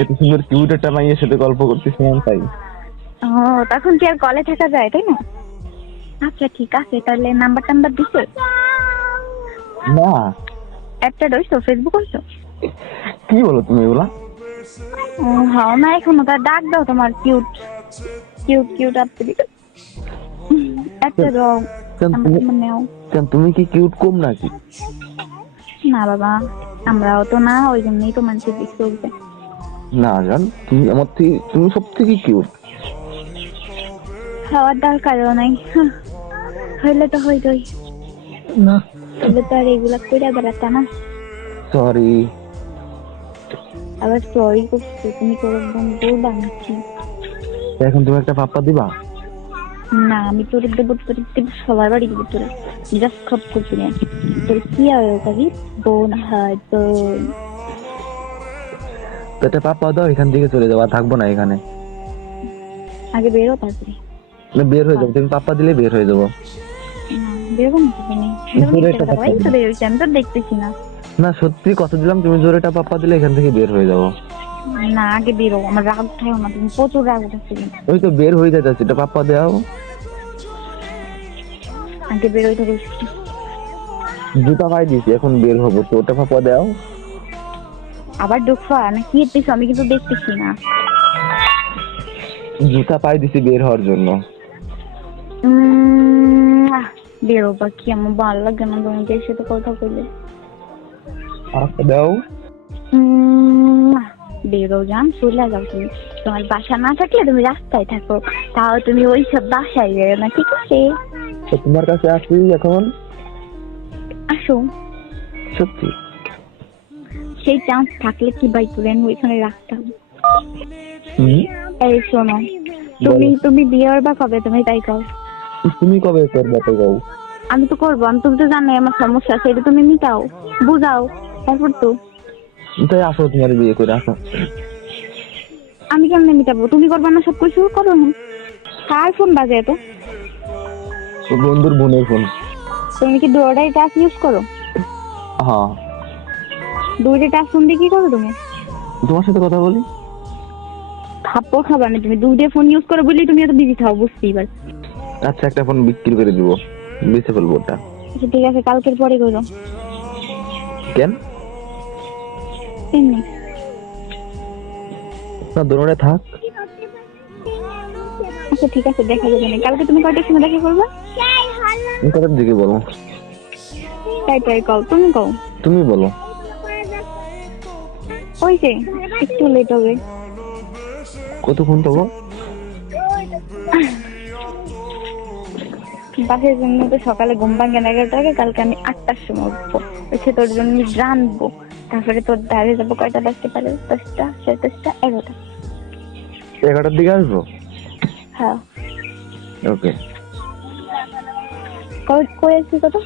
এত সুন্দর কিউট একটা মাইয়ের সাথে গল্প করতেছিলাম তাই। ও তখন কি আর কলে থাকা যায়, তাই না? আচ্ছা ঠিক আছে, তাহলে নাম্বার টাম্বার দিছে? না একটা রইছো, ফেসবুক হইছো? কি বলো তুমি এগুলা? ও হ্যাঁ না, এখনো তার ডাক দাও তোমার কিউট কিউট কিউট আপনি একটা দাও, কেন নাম্বার তুমি টাম্বার নেও। কেন তুমি কি কিউট কম নাকি? না বাবা, আমরাও তো না, ওই জন্যই তো মানুষের দিক চলছে। না জান, তুমি আমার থেকে, তুমি সব থেকে কিউট। খাওয়ার দরকারও নাই, হইলে তো হইতই না হইলে তো আর এগুলা কইরা বেড়াতা না। সরি। আবার সরি করছো তুমি, করে বন্ধু বানাচ্ছি। এখন তুমি একটা পাপ্পা দিবা? না আমি তোর দেবো, তোর দেবো সবার বাড়ি দেবো, তোর জাস্ট খপ করছি না। তোর কি হবে কবি, বোন হয় বোন। তো একটা পাপ্পা দাও, এখান থেকে চলে যাবো, আর থাকবো না এখানে। আগে বেরো তারপরে। না, বের হয়ে যাবো, তুমি পাপ্পা দিলে বের হয়ে যাবো। না বেরোবো না তুমি, জোরে একটা পাপ্পা এই তো দিলে। বেরোচ্ছি, আমি তো দেখতেছি না। না সত্যি কথা দিলাম, তুমি জোরে একটা পাপ্পা দিলে এখান থেকে বের হয়ে যাবো। না আগে বেরো, আমার রাগ উঠাও না, তুমি প্রচুর রাগ উঠাচ্ছি। ওই তো বের হয়ে যাচ্ছে, এটা পাপ্পা দাও। আগে বেরোই তো বলছি। জুতা পাই দিছি, এখন বের হবো, তো ওটা পাপ্পা দাও। আবার ঢুকবা না কি দেখছো, আমি কিন্তু দেখতেছি না। জুতা পাই দিছি বের হওয়ার জন্য। বেরো বা কি, আমার ভালো লাগে না তোমাদের সাথে কথা বলে। আরেকটা দাও। বেরো যান, চলে যাও তুমি। তোমার বাসা না থাকলে তুমি রাস্তায় থাকো, তাও তুমি ওই সব বাসায় বেরো না, ঠিক আছে? তো তোমার কাছে আসি এখন। আসো। সত্যি? সেই চান্স থাকলে কি বাই করে ওইখানে রাখতাম। এই শোনো, তুমি বিয়ে করবা কবে, তুমি তাই কও। তুমি কবে করবে তো গাও? আমি তো করবো, তুমি তো জানো আমার সমস্যা, সেটা তুমি মিটাও, বুঝাও, তারপর তো। তাই আসো, তোমার বিয়ে করে আসো। আমি কেমনে মিটাবো, তুমি করবা না সব কিছু, করো না। কার ফোন বাজে এত? তো বন্ধুর বোনের ফোন। তুমি কি দুটোটাই টাচ ইউজ করো? হ্যাঁ। দুইটা টাচ ফোন দিয়ে কি করো তুমি? তোমার সাথে কথা বলি। খাপ্পড় খাবা না তুমি, দুইটা ফোন ইউজ করো বলেই তুমি এত বিজি থাও, বুঝছি এবার। আচ্ছা, একটা ফোন বিক্রি করে দিব, বেঁচে ফেলবো ওটা। আচ্ছা ঠিক আছে, কালকের পরে করো। কেন? এমনি। না দোনোটা থাক। আচ্ছা ঠিক আছে, দেখা যাবে না। কালকে তুমি কয়টার সময় দেখা করবে? তুমি কটার দিকে বলো? তাই তাই কও, তুমি কও। তুমি বলো। ওই যে একটু লেট হবে। কতক্ষণ তবু? বাসের জন্য তো সকালে ঘুম ভাঙে না 11টার আগে, কালকে আমি 8টার সময় উঠবো, হচ্ছে তোর জন্য জানবো। তারপরে তোর দাঁড়িয়ে যাবো কয়টা বাজতে পারে, 10টা, 10:30, 11টা। 11টার দিকে আসবো। হ্যাঁ। ওকে। কই আসছি কত?